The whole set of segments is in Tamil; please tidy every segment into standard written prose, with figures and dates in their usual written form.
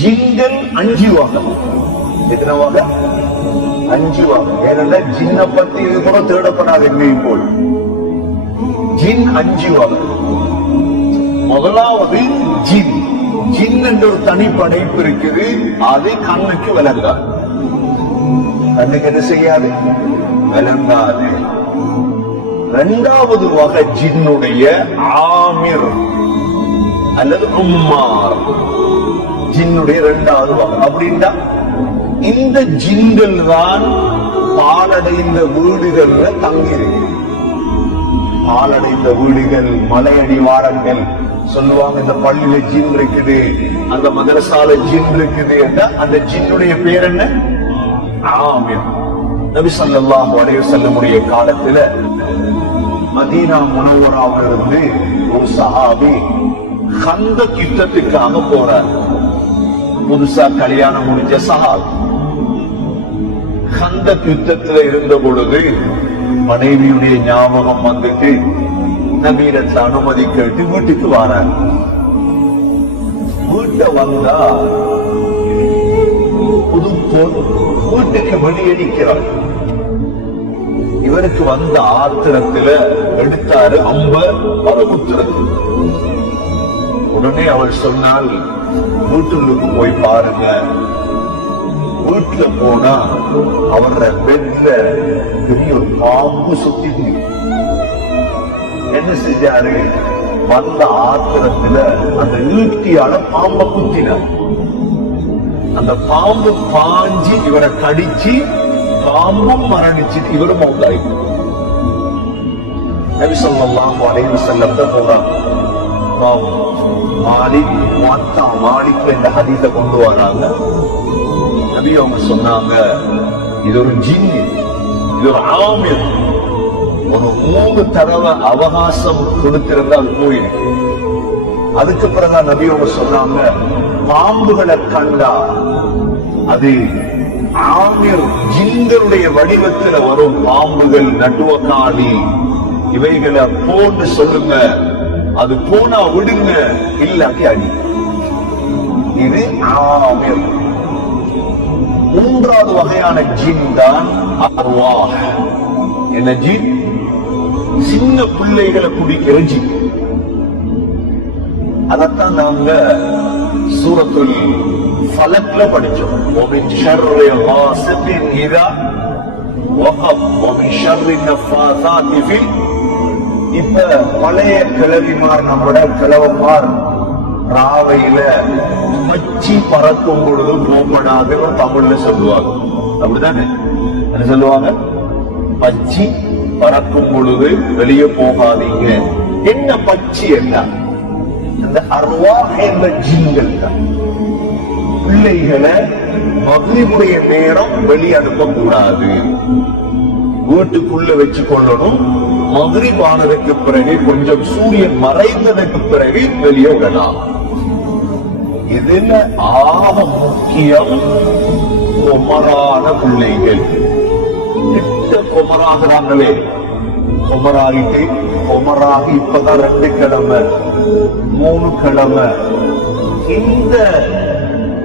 ஜின்கள் 5 வகை. எத்தனை வகை? 5 வகை. ஏன்னா ஜின்னை பத்தி இது கூட தேடப்படாது எங்கேயும் போல். ஜின் 5 வகை. முதலாவது ஜின். ஜின் என்ற ஒரு தனி படைப்பு இருக்குது. அது கண்ணுக்கு விளங்காது. கண்ணுக்கு என்ன செய்யாது? விளங்காது. இரண்டாவது வகை ஜின்னுடைய ஆமிர் அல்லது உம்மார். ஜின்னுடைய இரண்டாவது வகை. அப்படின்னா இந்த ஜின்கள் தான் பாலடைந்த வீடுகள்ல தங்கியிருக்கு. பாலடைந்த வீடுகள், மலையடிவாரங்கள் சொல்லுவாங்க. இந்த பள்ளியில ஜின் இருக்குது, அந்த மதரசால ஜின் இருக்குது என்ற அந்த ஜின்னுடைய பேர் என்ன? ஆமீர். நபி ஸல்லல்லாஹு அலைஹி வஸல்லமுடைய காலத்துல மதீனா முனவ்வராவிலிருந்து ஒரு சஹாபி கந்தக் யுத்தத்துக்காக போறார். புதுசா கல்யாணம் முடிஞ்ச சஹாபி. கந்தக் யுத்தத்துல இருந்த பொழுது மனைவியுடைய ஞாபகம் வந்துட்டு நபீரத்துல அனுமதி கேட்டு வீட்டுக்கு வரார். வீட்டை வந்தா புதுப்போர் வீட்டுக்கு வெளியடிக்கிறார். இவருக்கு வந்த ஆத்திரத்துல எடுத்தாரு அம்ப பரமுத்திரத்து. உடனே அவள் சொன்னால், வீட்டுக்கு போய் பாருங்க. வீட்டுல போனா அவர பெட்ல பெரிய ஒரு பாம்பு சுத்தி. என்ன செஞ்சாரு? வந்த ஆத்திரத்துல அந்த ஈட்டியால பாம்பை குத்தினார். அந்த பாம்பு பாஞ்சி இவரை கடிச்சு பாம்பும் மரணிச்சு இவரும் மௌத்தாயிட்டார். நபி ஸல்லல்லாஹு அலைஹி வஸல்லம் போறாங்க. மாலிக் முஅத்தா மாலிக் என்ற ஹதீஸை கொண்டு வராங்க. நபி அவங்க சொன்னாங்க, இது ஒரு ஜின், இது ஒரு ஆமிர். ஒரு 3 தடவை அவகாசம் கொடுத்திருந்தா அது போயிருக்கு. அதுக்கு பிறகு நபி அவங்க சொன்னாங்க, பாம்புகளை கண்டா அது ஆமிர் ஜின்களுடைய வடிவத்தில் வரும் பாம்புகள், நடுவக்காளி, இவைகளை போன்னு சொல்லுங்க. அது போனா விடுங்க, இல்லாட்டி அடி. இது ஆமிர். 3வது வகையான ஜின் தான் அர்வாஹ். என்ன ஜின்? சின்ன பிள்ளைகளை பிடிக்கிற ஜின். அதத்தான் நாங்க சூரத்துல் ஃபலக்ல படிச்சோம். ومن شر غاسق إذا وقب ومن شر النفاثات في. இப்ப பழைய கிழவிமார், நம்மட கிழவமார் ராவையில பச்சி பறக்கும் பொழுது போகப்படாதுன்னு தமிழ்ல சொல்லுவாங்க. அப்படிதானே? என்ன சொல்லுவாங்க? பச்சி பறக்கும் பொழுது வெளியே போகாதீங்க. என்ன பச்சி? என்ன? அந்த அர்வாஹ் என்ற ஜின்கள் தான். பிள்ளைகளை மக்ரிபுடைய நேரம் வெளியே அனுப்பக்கூடாது, வீட்டுக்குள்ள வச்சு கொள்ளணும். மக்ரிப் ஆனதுக்கு பிறகு, கொஞ்சம் சூரியன் மறைந்ததுக்கு பிறகு வெளியே விடலாம். இதுல ஆக முக்கியம் குமரான பிள்ளைகள். கிட்ட குமராகிறாங்களே, குமராகிட்டு குமராகி இப்பதான் 2 கிழமை 3 கிழமை. இந்த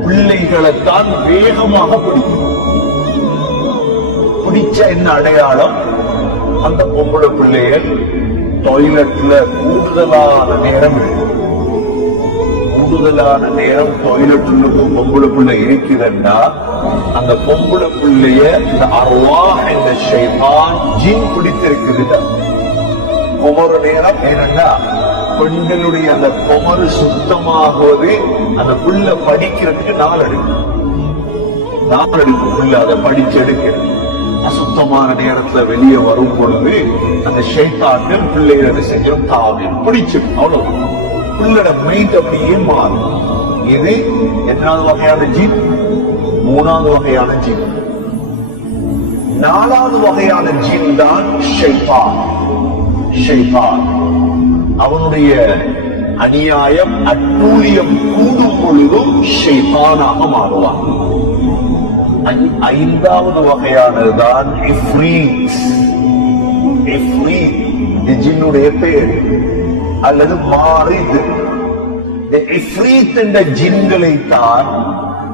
பிள்ளைகளைத்தான் வேகமாக பிடிக்கும். பிடிச்ச என்ன அடையாளம்? அந்த பொம்பளை பிள்ளைகள் டாய்லெட்ல கூடுதலான நேரம் டாய்லெட்ல பொம்பளை பிள்ளை இருக்குதுன்னா அந்த பொம்பளை பிள்ளைய இந்த அர்வாஹ் என்ற ஷைத்தான் ஜின் பிடித்திருக்குது. குமர நேரம் ஏனென்றா பெண்களுடைய அந்த குமரு சுத்தமாகுவது அந்த புள்ள படிக்கிறதுக்கு 4 எடுக்கும். 4 எடுக்கும் புள்ள அதை படிச்சு எடுக்கிறது. அசுத்தமான நேரத்துல வெளியே வரும் பொழுது அந்த ஷைத்தான்கள் பிள்ளைகளை செஞ்சிடும், தாவியும் பிடிச்சிடும். அவ்வளவு பிள்ளோட மைண்ட் அப்படியே மாறும். இது எத்தனாவது வகையான ஜீன்? 3வது வகையான ஜீன். 4வது வகையான ஜீன் தான் ஷைத்தான். ஷைத்தான் அவனுடைய அநியாயம், அட்டூழியம் கூடும் பொழுதும் ஷைத்தானாக மாறுவான். 5வது வகையானதுதான் இஃப்ரீத். இஃப்ரீத் ஜின்னுடைய பேர். அல்லது மாரித். இந்த இஃப்ரீத் என்ற ஜின்களை தான்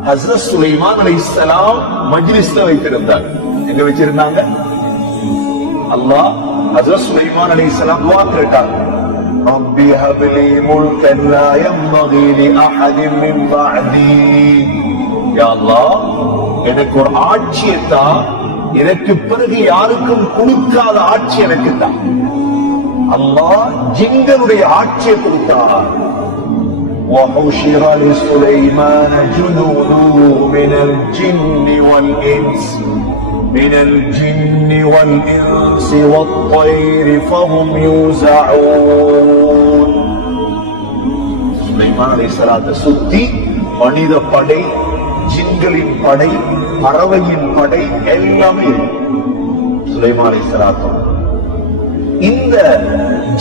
ஹஸ்ரத் சுலைமான் அலைஹிஸ்ஸலாம் மஜ்லிஸ்ல வைத்திருந்தார். எங்க வச்சிருந்தாங்க? அல்லாஹ் ஹஸ்ரத் சுலைமான் அலைஹிஸ்ஸலாம் துஆ கேட்டார். ரப்பி ஹப்லி முல்கன் லா யன்பகி லி அஹதின் மின் பஅதி. யா அல்லாஹ், எனக்கு ஒரு ஆட்சியை தா, எனக்கு பிறகு யாருக்கும் கொடுக்காத ஆட்சி எனக்கு தான். அல்லாஹ் ஜின்களுடைய ஆட்சியை கொடுத்தார். وحشر لسليمان جنوده من الجن والإنس والطير فهم يوزعون. சுலைமான் அலைஹிஸ்ஸலாத்தை சுத்தி மனித படை, ஜின்களின் படை, பறவையின் படை எல்லாமே சுலைமான் அலைஹிஸ்ஸலாத்து. இந்த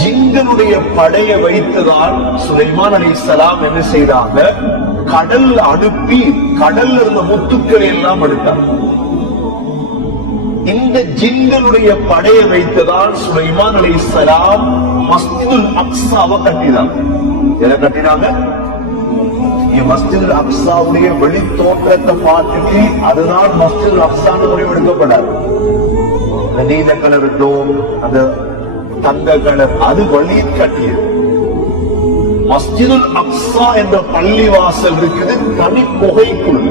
ஜின்களுடைய படையை வைத்துதான் சுலைமான் அலைஹிஸ்ஸலாம் என்ன செய்தாங்க? கடல்ல அனுப்பி கடல்ல இருந்த முத்துக்களை எல்லாம் எடுத்தார். இந்த ஜின்களுடைய படையை வைத்துதான் சுலைமான் அலைஹிஸ்ஸலாம் மஸ்ஜிதுல் அக்ஸாவை கட்டினாங்க. எதை கட்டினாங்க? மஸ்ஜிதுல் அக்ஸாவுடைய வெளி தோற்றத்தை பார்த்துட்டு அதுதான் மஸ்ஜிதுல் அக்ஸான்னு முடிவெடுக்கப்படாது. நீல கலர் டோம், அந்த தங்க கலர், அது வழி கட்டியது. மஸ்ஜிதுல் அக்ஸா என்ற பள்ளி வாசல் இருக்குது தனி புகைக்குள்.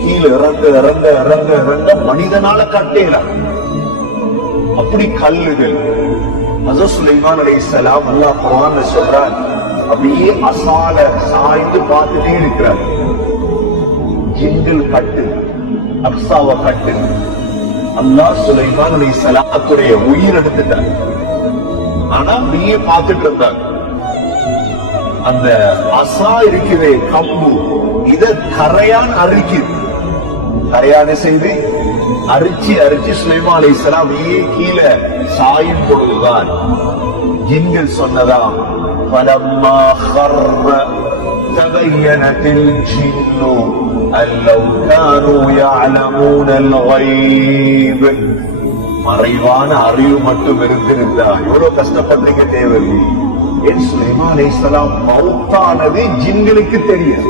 கீழே இறங்க இறங்க இறங்க இறங்க மனிதனால கட்டேலாம். அப்படி கல்லுகள். ஹஜ்ரத் சுலைமான் அலைஹிஸ்ஸலாம் அல்லாஹ் குர்ஆன்ல சொல்றார், அப்படியே அசால சாய்ந்து பார்த்துட்டே இருக்கிறார். ஜின்கள் கட்டு, அக்ஸாவை கட்டு. அல்லாஹ் சுலைமான் அலைஹிஸ்ஸலாத்துடைய உயிர் எடுத்துட்டார். ஆனா அப்படியே பார்த்துட்டு இருந்தாங்க. அந்த அசா இருக்கிறே கம்பு, இத கரையான் அரிக்குது. கரையான செய்து அரிச்சு அரிச்சு சுலைமான் அலைஹிஸ்ஸலாம் அப்படியே கீழே சாயும் பொழுதுதான் ஜின்கள் சொன்னதாம், فَلَمَّا خَرَّ تَبَيَّنَتِ الْجِنُّ أَن لَّوْ كَانُوا يَعْلَمُونَ الْغَيْبَ. மறைவான அறிவு மட்டும் இருந்திருந்தா எவ்வளவு கஷ்டப்படுறீங்க தேவையில்லை. சுலைமான் அலைஹிஸ்ஸலாம் மௌத்தானது ஜின்களுக்கு தெரியும்.